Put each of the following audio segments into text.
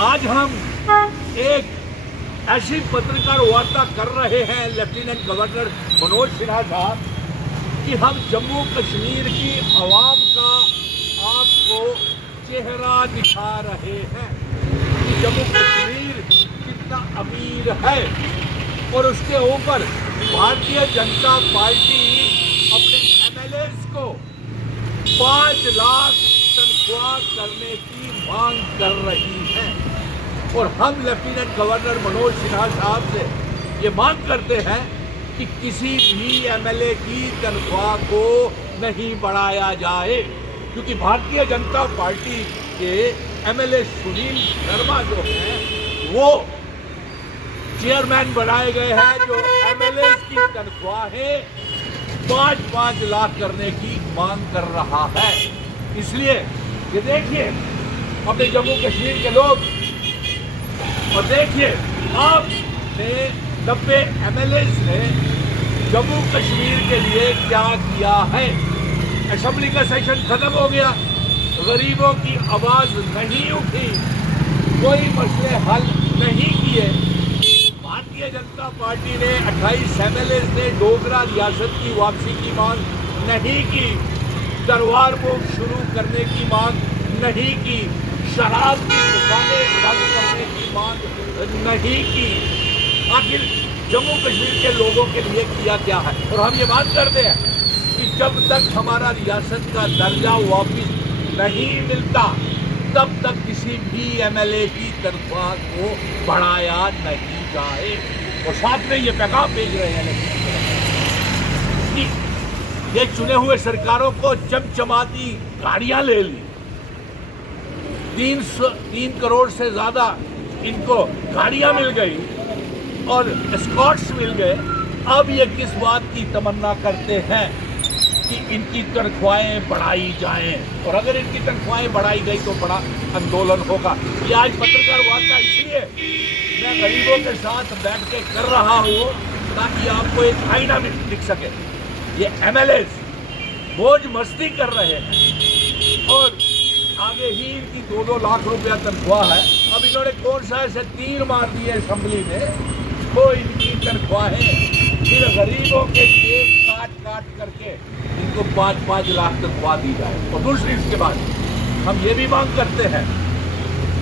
आज हम एक ऐसी पत्रकार वार्ता कर रहे हैं लेफ्टिनेंट गवर्नर मनोज सिन्हा साहब कि हम जम्मू कश्मीर की आवाम का आपको चेहरा दिखा रहे हैं कि जम्मू कश्मीर कितना अमीर है और उसके ऊपर भारतीय जनता पार्टी अपने एमएलएस को 5 लाख तनख्वाह करने की मांग कर रही है। और हम लेफ्टिनेंट गवर्नर मनोज सिन्हा साहब से ये मांग करते हैं कि किसी भी एमएलए की तनख्वाह को नहीं बढ़ाया जाए, क्योंकि भारतीय जनता पार्टी के एमएलए सुनील शर्मा जो हैं वो चेयरमैन बनाए गए हैं, जो एमएलए की तनख्वाहें 5-5 लाख करने की मांग कर रहा है। इसलिए ये देखिए अपने जम्मू कश्मीर के लोग, और देखिए आपने 90 एमएलए ने जम्मू कश्मीर के लिए क्या किया है। असेंबली का सेशन खत्म हो गया, गरीबों की आवाज नहीं उठी, कोई मसले हल नहीं किए। भारतीय जनता पार्टी ने 28 एमएलए ने डोगरा रियासत की वापसी की मांग नहीं की, दरबार मुख शुरू करने की मांग नहीं की, शराब की दुकानें बंद करने की मांग नहीं की। आखिर जम्मू कश्मीर के लोगों के लिए किया क्या है? और हम ये बात करते हैं कि जब तक हमारा रियासत का दर्जा वापिस नहीं मिलता तब तक किसी भी एमएलए की तनख्वाह को बढ़ाया नहीं जाए। और साथ में ये पैगाम भेज रहे हैं कि ये चुने हुए सरकारों को चमचमाती गाड़ियां ले ली, 3 करोड़ से ज्यादा इनको गाड़ियां मिल गई और एस्कॉर्ट्स मिल गए। अब ये किस बात की तमन्ना करते हैं कि इनकी तनख्वाहें बढ़ाई जाएं, और अगर इनकी तनख्वाहें बढ़ाई गई तो बड़ा आंदोलन होगा। ये आज पत्रकार वार्ता इसलिए मैं गरीबों के साथ बैठ के कर रहा हूँ ताकि आपको एक आईना भी दिख सके। ये एमएलए मौज मस्ती कर रहे हैं और आगे ही इनकी 2-2 लाख रुपया तनख्वाह है। अब इन्होंने कौन सा ऐसे तीर मार दिए असेंबली में, तो इनकी तनख्वाहें फिर गरीबों के केक काट करके इनको 5-5 लाख तनख्वाह दी जाए। और दूसरी इसके बाद हम ये भी मांग करते हैं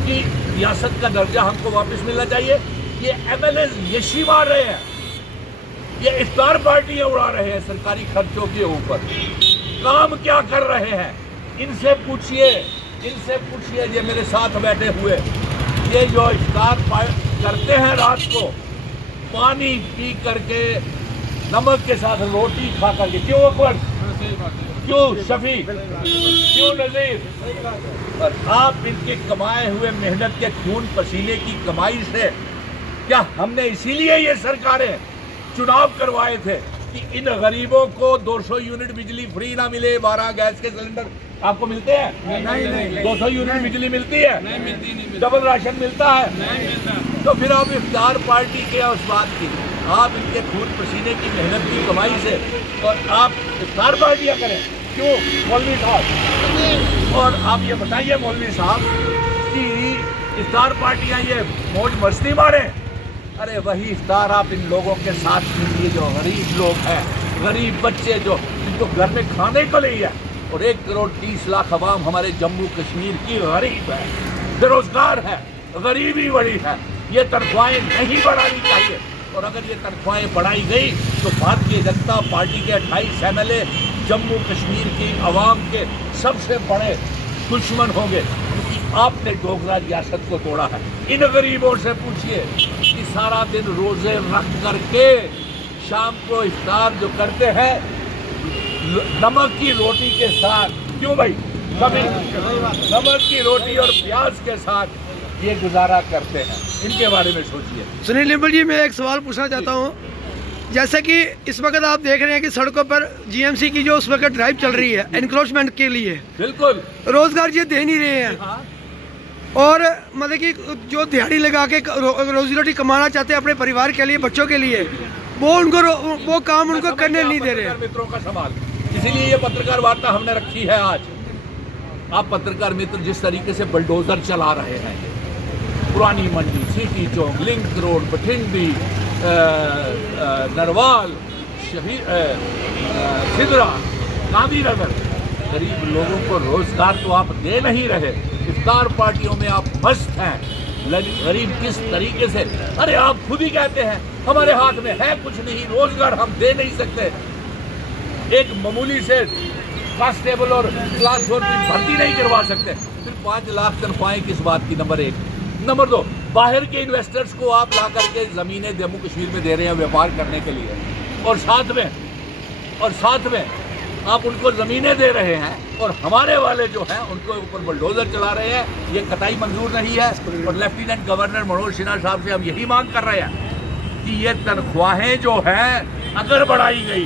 कि रियासत का दर्जा हमको वापस मिलना चाहिए। ये एमएलए यशी मार रहे हैं, ये इफ्तार पार्टियां उड़ा रहे हैं सरकारी खर्चों के ऊपर। काम क्या कर रहे हैं? इनसे पूछिए ये मेरे साथ बैठे हुए, ये जो इफ्तार करते हैं रात को पानी पी करके नमक के साथ रोटी खा करके, क्यों अकबर, क्यों शफी, क्यों नजीर? और आप इनके कमाए हुए मेहनत के खून पसीने की कमाई से, क्या हमने इसीलिए ये सरकारें चुनाव करवाए थे कि इन गरीबों को 200 यूनिट बिजली फ्री ना मिले, 12 गैस के सिलेंडर आपको मिलते हैं? नहीं। 200 यूनिट बिजली मिलती है? नहीं मिलती। डबल राशन मिलता है? नहीं मिलता। तो फिर आप इफ्तार पार्टी के उस बात की, आप इनके खून पसीने की मेहनत की कमाई से और आप इफ्तार पार्टियां करें, क्यों मौलवी साहब? और आप ये बताइए मौलवी साहब कि इफ्तार पार्टियां ये मौज मस्ती मारे? अरे वही इफ्तार आप इन लोगों के साथ कीजिए जो गरीब लोग हैं, गरीब बच्चे जो इनको घर में खाने को नहीं है। और 1 करोड़ 30 लाख अवाम हमारे जम्मू कश्मीर की गरीब है, बेरोजगार है, गरीबी बड़ी है। ये तनख्वाहें नहीं बढ़ानी चाहिए, और अगर ये तनख्वाहें बढ़ाई गई तो भारतीय जनता पार्टी के 28 एमएलए जम्मू कश्मीर की आवाम के सबसे बड़े दुश्मन होंगे, क्योंकि आपने डोगरा रियासत को तोड़ा है। इन गरीबों से पूछिए कि सारा दिन रोजे रख करके शाम को इफ्तार जो करते हैं नमक की रोटी के साथ, क्यों भाई, कभी नमक की रोटी और प्याज के साथ ये गुजारा करते हैं, इनके बारे में सोचिए। सुनील निंबल जी, मैं एक सवाल पूछना चाहता हूँ। जैसे कि इस वक्त आप देख रहे हैं कि सड़कों पर जीएमसी की जो उस वक्त ड्राइव चल रही है एनक्रोचमेंट के लिए, बिल्कुल रोजगार ये दे नहीं रहे हैं। हाँ। और मतलब कि जो दिहाड़ी लगा के रोजी रोटी कमाना चाहते हैं अपने परिवार के लिए, बच्चों के लिए, वो काम उनको करने नहीं दे रहे हैं। मित्रों का सवाल, इसीलिए ये पत्रकार वार्ता हमने रखी है आज। आप पत्रकार मित्र जिस तरीके से बुलडोजर चला रहे हैं पुरानी मंडी, सिटी चौक, लिंक रोड, बठिंडी, नरवाल, सिदरा, गांधीनगर, गरीब लोगों को रोजगार तो आप दे नहीं रहे। इफ्तार पार्टियों में आप मस्त हैं। गरीब किस तरीके से, अरे आप खुद ही कहते हैं हमारे हाथ में है कुछ नहीं, रोजगार हम दे नहीं सकते। एक मामूली से कांस्टेबल और क्लास 4 की भर्ती नहीं करवा सकते, फिर 5 लाख तनख्वाहें किस बात की? नंबर 1। नंबर 2, बाहर के इन्वेस्टर्स को आप ला करके जमीनें जम्मू कश्मीर में दे रहे हैं व्यापार करने के लिए, और साथ में आप उनको जमीनें दे रहे हैं, और हमारे वाले जो हैं उनको ऊपर बुलडोजर चला रहे हैं। ये कतई मंजूर नहीं है। और लेफ्टिनेंट गवर्नर मनोज सिन्हा साहब से हम यही मांग कर रहे हैं कि ये तनख्वाहें जो हैं अगर बढ़ाई गई